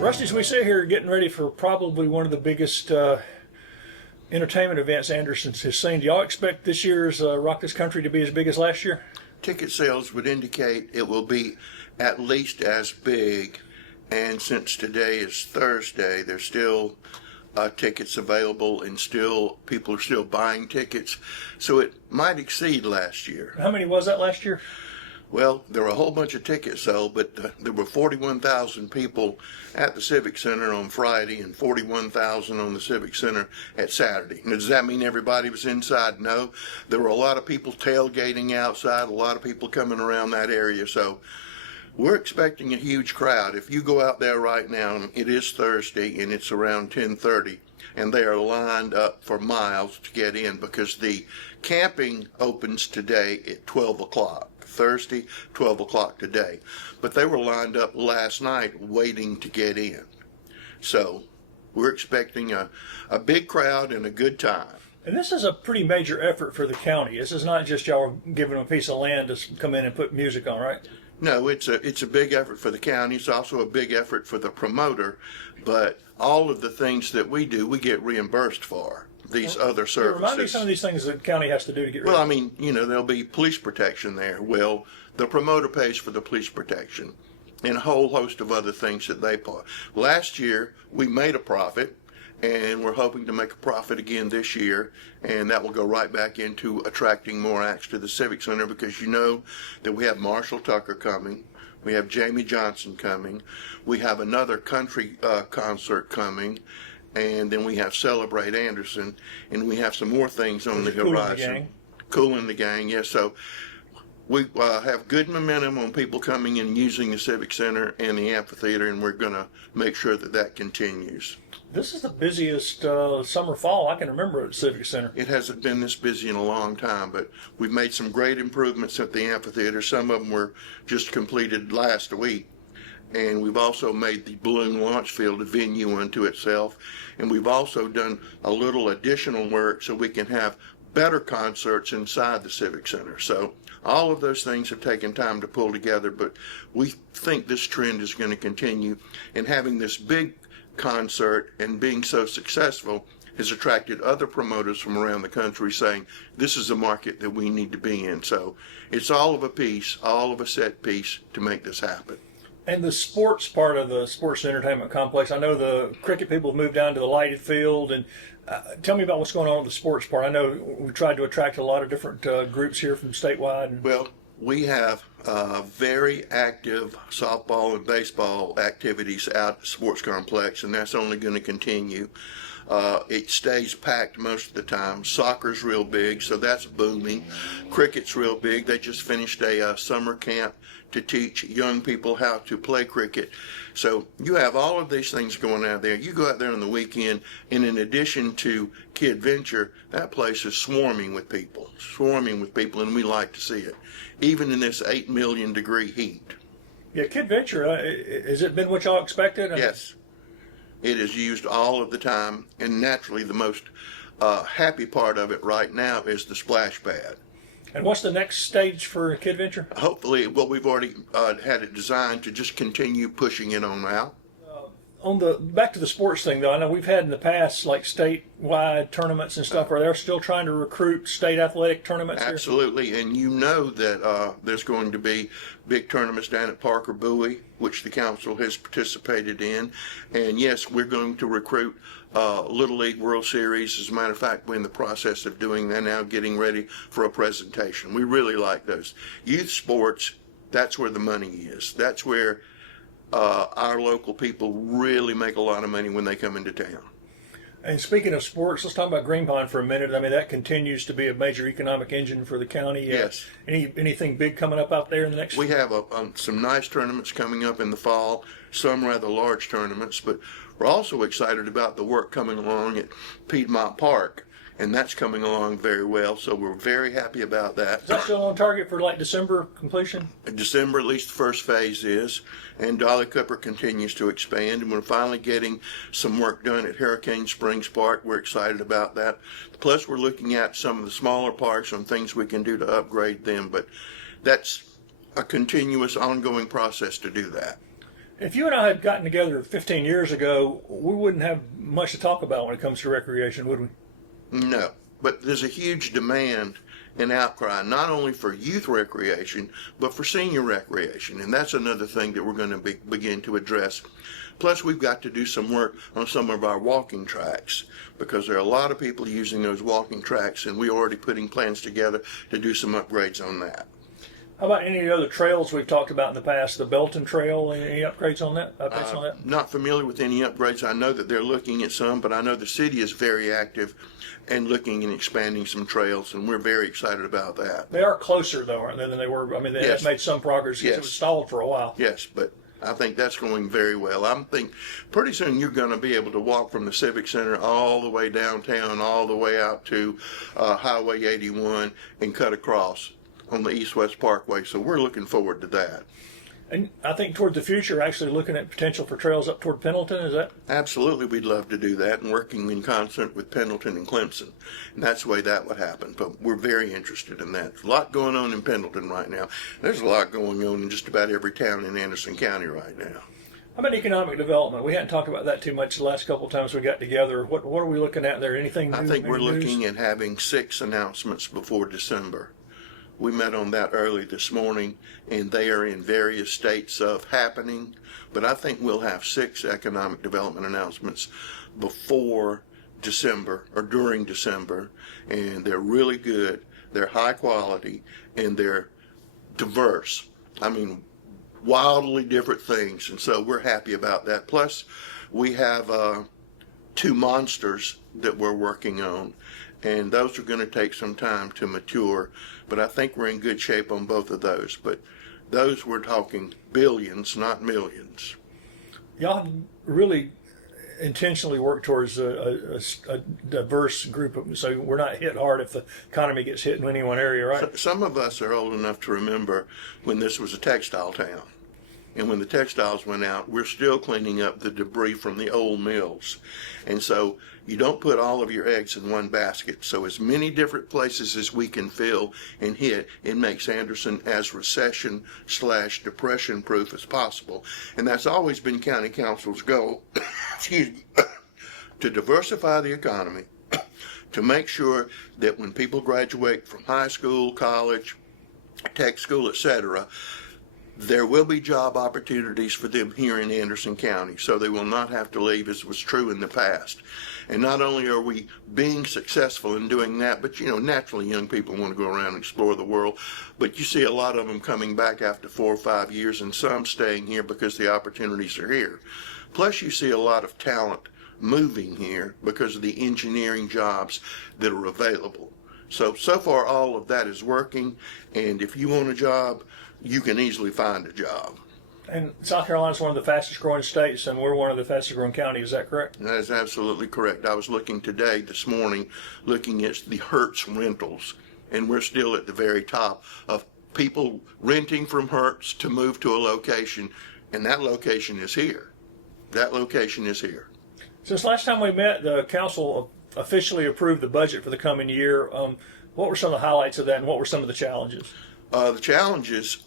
Rusty, as we sit here getting ready for probably one of the biggest entertainment events Anderson has seen, do y'all expect this year's Rock This Country to be as big as last year? Ticket sales would indicate it will be at least as big, and since today is Thursday, there's still tickets available, and still people are still buying tickets, so it might exceed last year. How many was that last year? Well, there were a whole bunch of tickets sold, but there were 41,000 people at the Civic Center on Friday and 41,000 on the Civic Center at Saturday. Now, does that mean everybody was inside? No. There were a lot of people tailgating outside, a lot of people coming around that area, so we're expecting a huge crowd. If you go out there right now, it is Thursday and it's around 10:30, and they are lined up for miles to get in because the camping opens today at 12 o'clock. Thursday, 12 o'clock today. But they were lined up last night waiting to get in. So we're expecting a big crowd and a good time. And this is a pretty major effort for the county. This is not just y'all giving them a piece of land to come in and put music on, right? No, it's a big effort for the county. It's also a big effort for the promoter. But all of the things that we do, we get reimbursed for. These other services. Remind me some of these things the county has to do to get rid of. Well, I mean, there'll be police protection there. Well, the promoter pays for the police protection and a whole host of other things that they pay. Last year, we made a profit, and we're hoping to make a profit again this year, and that will go right back into attracting more acts to the Civic Center because you know that we have Marshal Tucker coming. We have Jamey Johnson coming. We have another country concert coming. And then we have Celebrate Anderson, and we have some more things on the horizon. Kool the Gang, yes. So we have good momentum on people coming and using the Civic Center and the amphitheater, and we're going to make sure that that continues. This is the busiest summer fall I can remember at the Civic Center. It hasn't been this busy in a long time, but we've made some great improvements at the amphitheater. Some of them were just completed last week. And we've also made the balloon launch field a venue unto itself. And we've also done a little additional work so we can have better concerts inside the Civic Center. So all of those things have taken time to pull together, but we think this trend is going to continue. And having this big concert and being so successful has attracted other promoters from around the country saying, this is a market that we need to be in. So it's all of a piece, all of a set piece to make this happen. And the sports part of the sports and entertainment complex, I know the cricket people have moved down to the lighted field. And tell me about what's going on with the sports part. I know we tried to attract a lot of different groups here from statewide. Well, we have very active softball and baseball activities out at the sports complex, and that's only going to continue. It stays packed most of the time. Soccer's real big, so that's booming. Cricket's real big. They just finished a summer camp to teach young people how to play cricket. So you have all of these things going out there. You go out there on the weekend, and in addition to Kid Venture, that place is swarming with people, and we like to see it, even in this 8 million degree heat. Yeah, Kid Venture, has it been what y'all expected? Yes. It is used all of the time, and naturally the most happy part of it right now is the splash pad. And what's the next stage for Kid Venture? Hopefully, well, we've already had it designed to just continue pushing it on out. Back to the sports thing, though, I know we've had in the past like statewide tournaments and stuff. Are they still trying to recruit state athletic tournaments here? Absolutely, and you know that there's going to be big tournaments down at Parker Bowie, which the council has participated in. And yes, we're going to recruit Little League World Series. As a matter of fact, we're in the process of doing that now, getting ready for a presentation. We really like those. Youth sports, that's where the money is. That's where our local people really make a lot of money when they come into town. And speaking of sports, let's talk about Green Pond for a minute. I mean, that continues to be a major economic engine for the county. Yes. Anything big coming up out there in the next? We have some nice tournaments coming up in the fall, some rather large tournaments, but we're also excited about the work coming along at Piedmont Park. and that's coming along very well. So we're very happy about that. Is that still on target for like December completion? In December, at least the first phase is, and Dolly Cooper continues to expand, and we're finally getting some work done at Hurricane Springs Park. We're excited about that. Plus, we're looking at some of the smaller parks on things we can do to upgrade them, but that's a continuous, ongoing process to do that. If you and I had gotten together 15 years ago, we wouldn't have much to talk about when it comes to recreation, would we? No, but there's a huge demand and outcry, not only for youth recreation, but for senior recreation. And that's another thing that we're going to begin to address. Plus, we've got to do some work on some of our walking tracks, because there are a lot of people using those walking tracks, and we're already putting plans together to do some upgrades on that. How about any other trails we've talked about in the past? The Belton Trail, any upgrades on that? Not familiar with any upgrades. I know that they're looking at some, but I know the city is very active and looking and expanding some trails, and we're very excited about that. They are closer, though, aren't they, than they were? I mean, they have made some progress because it was stalled for a while. Yes, but I think that's going very well. I think pretty soon you're going to be able to walk from the Civic Center all the way downtown, all the way out to Highway 81 and cut across on the East-West Parkway. So we're looking forward to that. And I think toward the future, actually looking at potential for trails up toward Pendleton, is that? Absolutely, we'd love to do that, and working in concert with Pendleton and Clemson. And that's the way that would happen. But we're very interested in that. There's a lot going on in Pendleton right now. There's a lot going on in just about every town in Anderson County right now. How about economic development? We hadn't talked about that too much the last couple of times we got together. What are we looking at there? Anything new? I think we're news? looking at having 6 announcements before December. We met on that early this morning, and they are in various states of happening. But I think we'll have 6 economic development announcements before December or during December, and they're really good. They're high quality, and they're diverse. I mean, wildly different things, and so we're happy about that. Plus, we have 2 monsters that we're working on, and those are going to take some time to mature, but I think we're in good shape on both of those. But those, we're talking billions, not millions. Y'all really intentionally work towards a diverse group of, so we're not hit hard if the economy gets hit in any one area, right? Some of us are old enough to remember when this was a textile town. And when the textiles went out, we're still cleaning up the debris from the old mills. And so you don't put all of your eggs in one basket. So as many different places as we can fill and hit, it makes Anderson as recession/depression proof as possible. And that's always been County Council's goal, excuse me, to diversify the economy, to make sure that when people graduate from high school, college, tech school, etc., there will be job opportunities for them here in Anderson County, so they will not have to leave, as was true in the past. And not only are we being successful in doing that, but naturally young people want to go around and explore the world, but you see a lot of them coming back after 4 or 5 years, and some staying here because the opportunities are here. Plus, you see a lot of talent moving here because of the engineering jobs that are available. So far all of that is working, and if you want a job, you can easily find a job. And South Carolina is one of the fastest growing states, and we're one of the fastest growing counties. Is that correct? That is absolutely correct. I was looking this morning, looking at the Hertz rentals, and we're still at the very top of people renting from Hertz to move to a location, and that location is here. That location is here. Since last time we met, the council officially approved the budget for the coming year. What were some of the highlights of that, and what were some of the challenges? The challenges,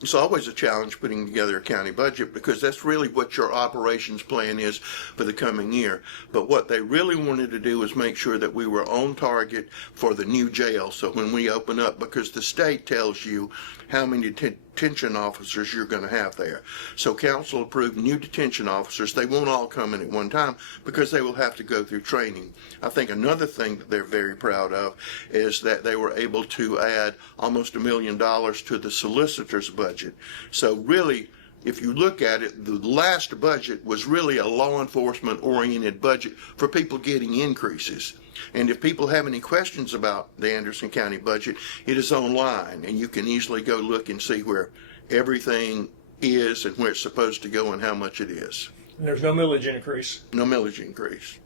it's always a challenge putting together a county budget, because that's really what your operations plan is for the coming year. But what they really wanted to do was make sure that we were on target for the new jail. So when we open up, because the state tells you how many detention officers you're going to have there. So council approved new detention officers. They won't all come in at one time because they will have to go through training. I think another thing that they're very proud of is that they were able to add almost $1 million to the solicitor's budget. So really, if you look at it, the last budget was really a law enforcement oriented budget for people getting increases. And if people have any questions about the Anderson County budget, it is online, and you can easily go look and see where everything is and where it's supposed to go and how much it is. And there's no millage increase. No millage increase.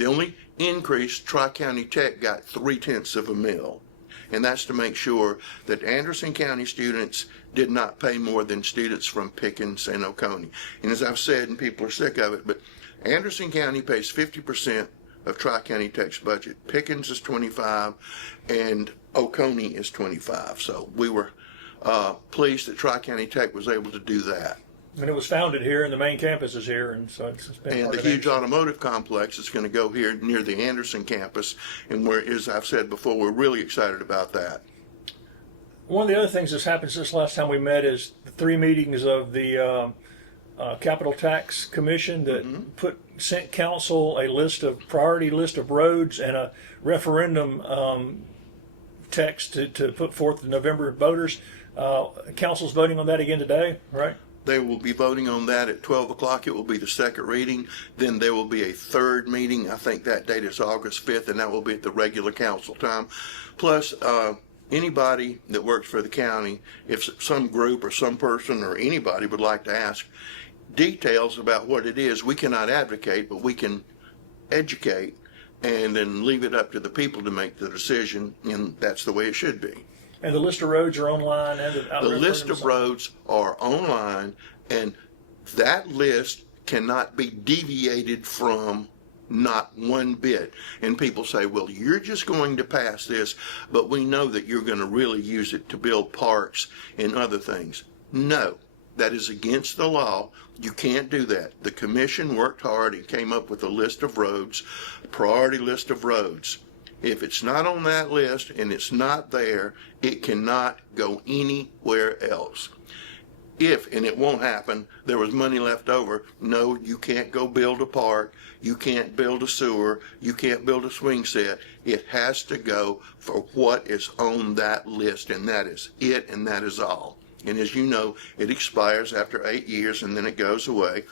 The only increase, Tri-County Tech got 0.3 of a mil. And that's to make sure that Anderson County students did not pay more than students from Pickens and Oconee. And as I've said, and people are sick of it, but Anderson County pays 50% of Tri-County Tech's budget. Pickens is 25 and Oconee is 25. So we were pleased that Tri-County Tech was able to do that. And it was founded here, and the main campus is here, and so it's been And part the of huge Anderson. automotive complex is going to go here near the Anderson campus, and we're, as I've said before, we're really excited about that. One of the other things that's happened since last time we met is the 3 meetings of the Capital Tax Commission that sent council a priority list of roads and a referendum text to put forth to November voters. Council's voting on that again today, right? They will be voting on that at 12 o'clock. It will be the second reading. Then there will be a third meeting. I think that date is August 5th, and that will be at the regular council time. Plus, anybody that works for the county, if some group or some person or anybody would like to ask details about what it is, we cannot advocate, but we can educate and then leave it up to the people to make the decision, and that's the way it should be. And the list of roads are online, and The list of roads are online, and that list cannot be deviated from, not one bit. And people say, well, you're just going to pass this, but we know that you're going to really use it to build parks and other things. No, that is against the law. You can't do that. The commission worked hard and came up with a list of roads, a priority list of roads. If it's not on that list and it's not there, it cannot go anywhere else. If, and it won't happen, there was money left over, no, you can't go build a park, you can't build a sewer, you can't build a swing set. It has to go for what is on that list, and that is it, and that is all. And as you know, it expires after 8 years and then it goes away.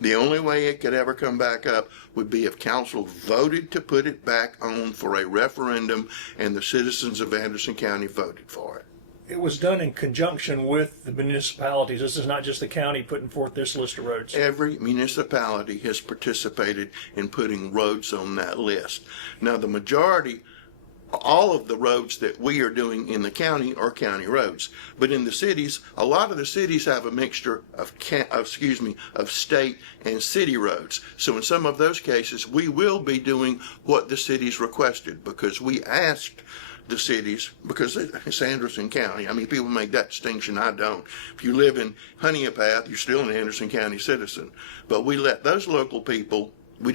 The only way it could ever come back up would be if council voted to put it back on for a referendum and the citizens of Anderson County voted for it. It was done in conjunction with the municipalities. This is not just the county putting forth this list of roads. Every municipality has participated in putting roads on that list. Now, the majority, all of the roads that we are doing in the county are county roads. But in the cities, a lot of the cities have a mixture of state and city roads. So in some of those cases, we will be doing what the cities requested, because we asked the cities, because it's Anderson County. I mean, people make that distinction. I don't. If you live in Honeypath, you're still an Anderson County citizen. But we let those local people, we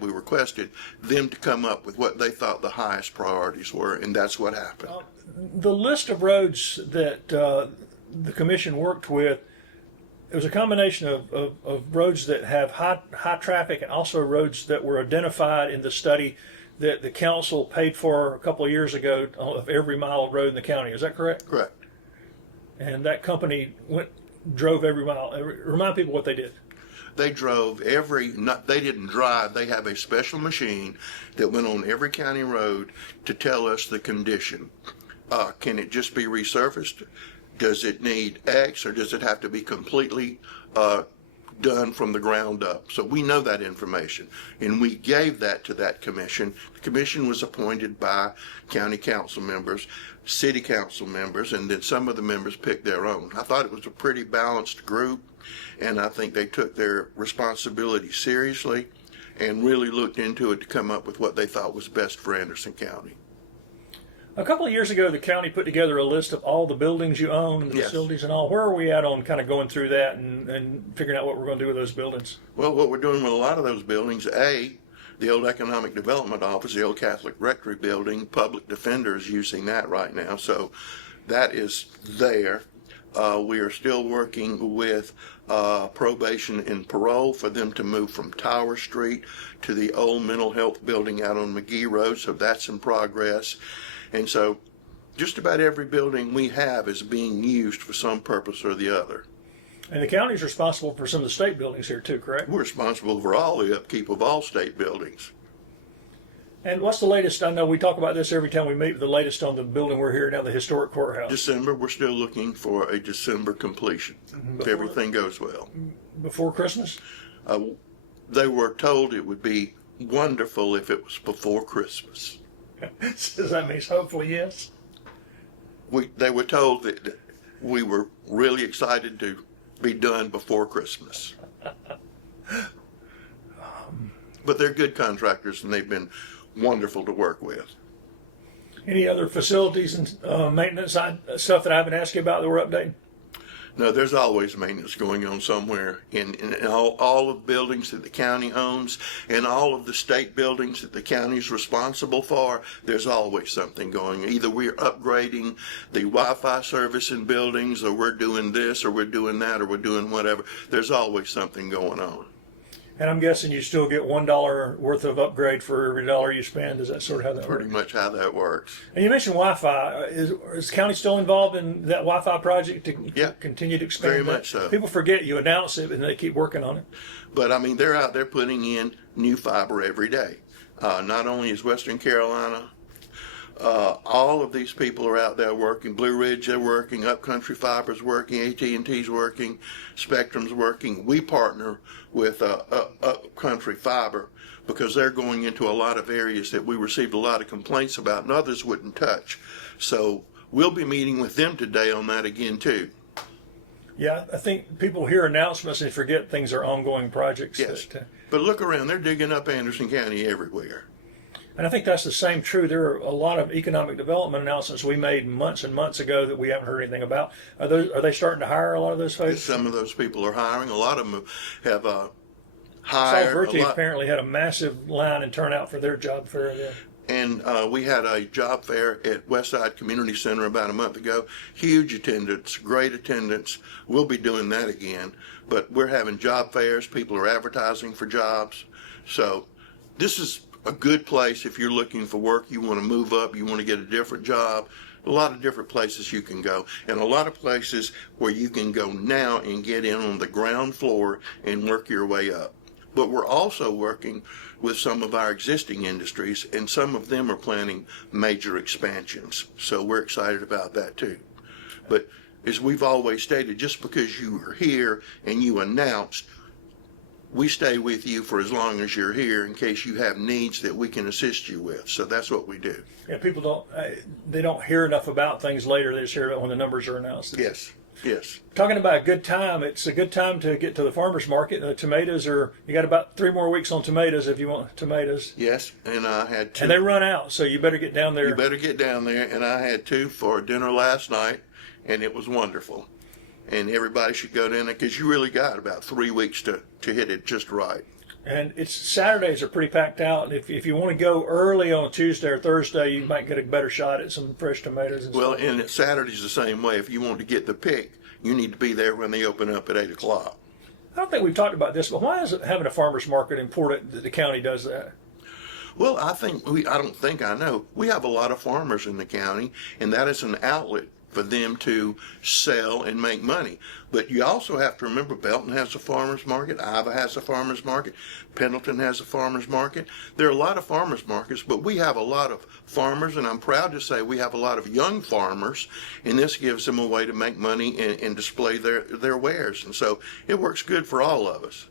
requested them to come up with what they thought the highest priorities were, and that's what happened. The list of roads that the commission worked with, it was a combination of roads that have high traffic and also roads that were identified in the study that the council paid for a couple of years ago of every mile of road in the county. Is that correct? Correct. And that company drove every mile. Remind people what they did. They drove they didn't drive, they have a special machine that went on every county road to tell us the condition. Can it just be resurfaced? Does it need X, or does it have to be completely done from the ground up? So we know that information, and we gave that to that commission. The commission was appointed by county council members, city council members, and then some of the members picked their own. I thought it was a pretty balanced group, and I think they took their responsibility seriously and really looked into it to come up with what they thought was best for Anderson County. A couple of years ago, the county put together a list of all the buildings you own and the Yes. facilities and all. Where are we at on kind of going through that and figuring out what we're going to do with those buildings? Well, what we're doing with a lot of those buildings, the old Economic Development Office, the old Catholic Rectory building, Public Defender is using that right now, so that is there. We are still working with probation and parole for them to move from Tower Street to the old mental health building out on McGee Road, so that's in progress. And so just about every building we have is being used for some purpose or the other. And the county's responsible for some of the state buildings here too, correct? We're responsible for all the upkeep of all state buildings. And what's the latest? I know we talk about this every time we meet, but the latest on the building we're here now, the historic courthouse. December, we're still looking for a December completion, if everything goes well. Before Christmas? They were told it would be wonderful if it was before Christmas. Does that mean hopefully yes? They were told that we were really excited to be done before Christmas. But they're good contractors, and they've been wonderful to work with. Any other facilities and maintenance stuff that I haven't asked you about that we're updating? No, there's always maintenance going on somewhere in all of the buildings that the county owns and all of the state buildings that the county is responsible for. There's always something going. Either we're upgrading the Wi-Fi service in buildings, or we're doing this, or we're doing that, or we're doing whatever. There's always something going on. And I'm guessing you still get $1 worth of upgrade for every dollar you spend. Is that sort of how that works? Pretty much how that works. And you mentioned Wi-Fi. Is the county still involved in that Wi-Fi project to Yeah, continue to expand very that? much so. People forget you announce it and they keep working on it. But I mean, they're out there putting in new fiber every day. Not only is Western Carolina, all of these people are out there working. Blue Ridge, they're working. Upcountry Fiber's working. AT&T's working. Spectrum's working. We partner with Upcountry Fiber because they're going into a lot of areas that we received a lot of complaints about and others wouldn't touch. So we'll be meeting with them today on that again too. Yeah, I think people hear announcements and forget things are ongoing projects. Yes, but look around. They're digging up Anderson County everywhere. And I think that's the same true. There are a lot of economic development announcements we made months and months ago that we haven't heard anything about. Are they starting to hire a lot of those folks? Some of those people are hiring. A lot of them have South hired. Bertie apparently had a massive line and turnout for their job fair. Yeah. And we had a job fair at Westside Community Center about a month ago. Huge attendance, great attendance. We'll be doing that again. But we're having job fairs. People are advertising for jobs. So this is a good place if you're looking for work, you want to move up, you want to get a different job. A lot of different places you can go, and a lot of places where you can go now and get in on the ground floor and work your way up. But we're also working with some of our existing industries, and some of them are planning major expansions. So we're excited about that too. But as we've always stated, just because you are here and you announced, we stay with you for as long as you're here in case you have needs that we can assist you with. So that's what we do. Yeah, people don't hear enough about things later. They just hear it when the numbers are announced. Yes, yes. Talking about a good time, it's a good time to get to the farmer's market. The tomatoes you got about 3 more weeks on tomatoes if you want tomatoes. Yes, and I had 2. And they run out, so you better get down there. You better get down there, and I had 2 for dinner last night, and it was wonderful. And everybody should go down there because you really got about 3 weeks to hit it just right. And Saturdays are pretty packed out. If you want to go early on Tuesday or Thursday, you might get a better shot at some fresh tomatoes. Well, and Saturday's the same way. If you want to get the pick, you need to be there when they open up at 8 o'clock. I don't think we've talked about this, but why is having a farmer's market important that the county does that? Well, I don't think I know. We have a lot of farmers in the county, and that is an outlet for them to sell and make money. But you also have to remember Belton has a farmer's market, Iva has a farmer's market, Pendleton has a farmer's market. There are a lot of farmer's markets, but we have a lot of farmers, and I'm proud to say we have a lot of young farmers, and this gives them a way to make money and display their wares. And so it works good for all of us.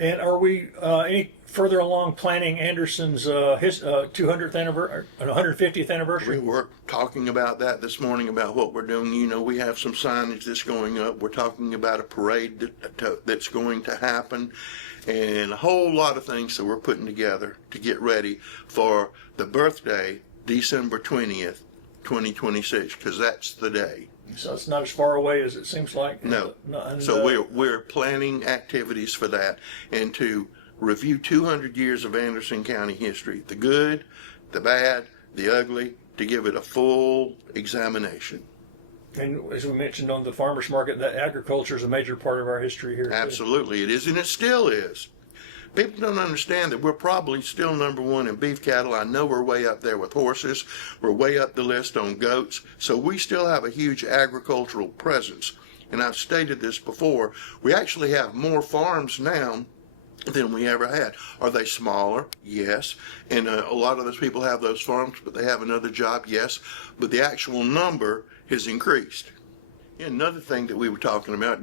And are we any further along planning Anderson's 200th anniversary, 150th anniversary? We were talking about that this morning about what we're doing. You know, we have some signage that's going up. We're talking about a parade that's going to happen, and a whole lot of things that we're putting together to get ready for the birthday, December 20th, 2026, because that's the day. So it's not as far away as it seems like. No. And, So we're planning activities for that and to review 200 years of Anderson County history, the good, the bad, the ugly, to give it a full examination. And as we mentioned on the farmers market, that agriculture is a major part of our history here. Absolutely, it is, and it still is. People don't understand that we're probably still number 1 in beef cattle. I know we're way up there with horses. We're way up the list on goats. So we still have a huge agricultural presence. And I've stated this before. We actually have more farms now than we ever had. Are they smaller? Yes. And a lot of those people have those farms, but they have another job? Yes. But the actual number has increased. Another thing that we were talking about,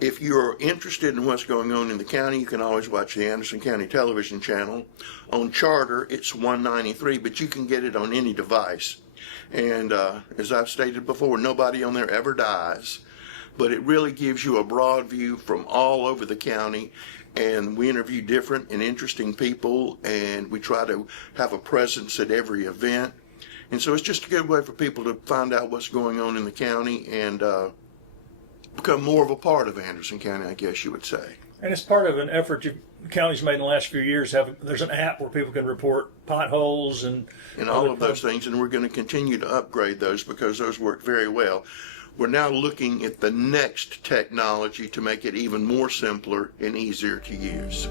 if you're interested in what's going on in the county, you can always watch the Anderson County Television Channel. On Charter, it's $193, but you can get it on any device. And as I've stated before, nobody on there ever dies. But it really gives you a broad view from all over the county. And we interview different and interesting people, and we try to have a presence at every event. And so it's just a good way for people to find out what's going on in the county and become more of a part of Anderson County, I guess you would say. And it's part of an effort the county's made in the last few years. There's an app where people can report potholes and all of those things, and we're going to continue to upgrade those because those work very well. We're now looking at the next technology to make it even more simpler and easier to use.